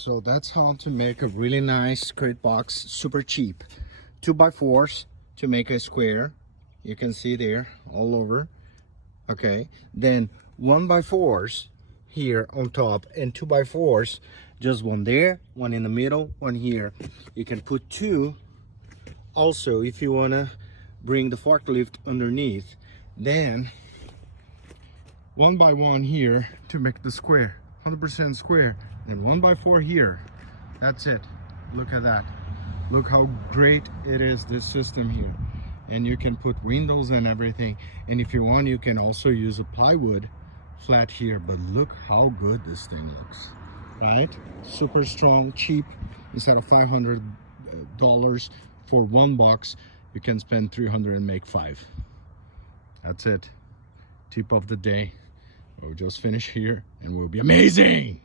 So that's how to make a really nice crate box, super cheap. 2x4s to make a square. You can see there all over. Okay, then 1x4s here on top and 2x4s, just one there, one in the middle, one here. You can put two also if you want to bring the forklift underneath. Then 1x1 here to make the square, 100% square, and 1x4 here. That's it. Look at that. Look how great it is, this system here. And you can put windows and everything, and if you want you can also use a plywood flat here. But look how good this thing looks, right? Super strong, cheap. Instead of $500 for one box, you can spend 300 and make 5. That's it. Tip of the day. We'll just finish here and we'll be amazing.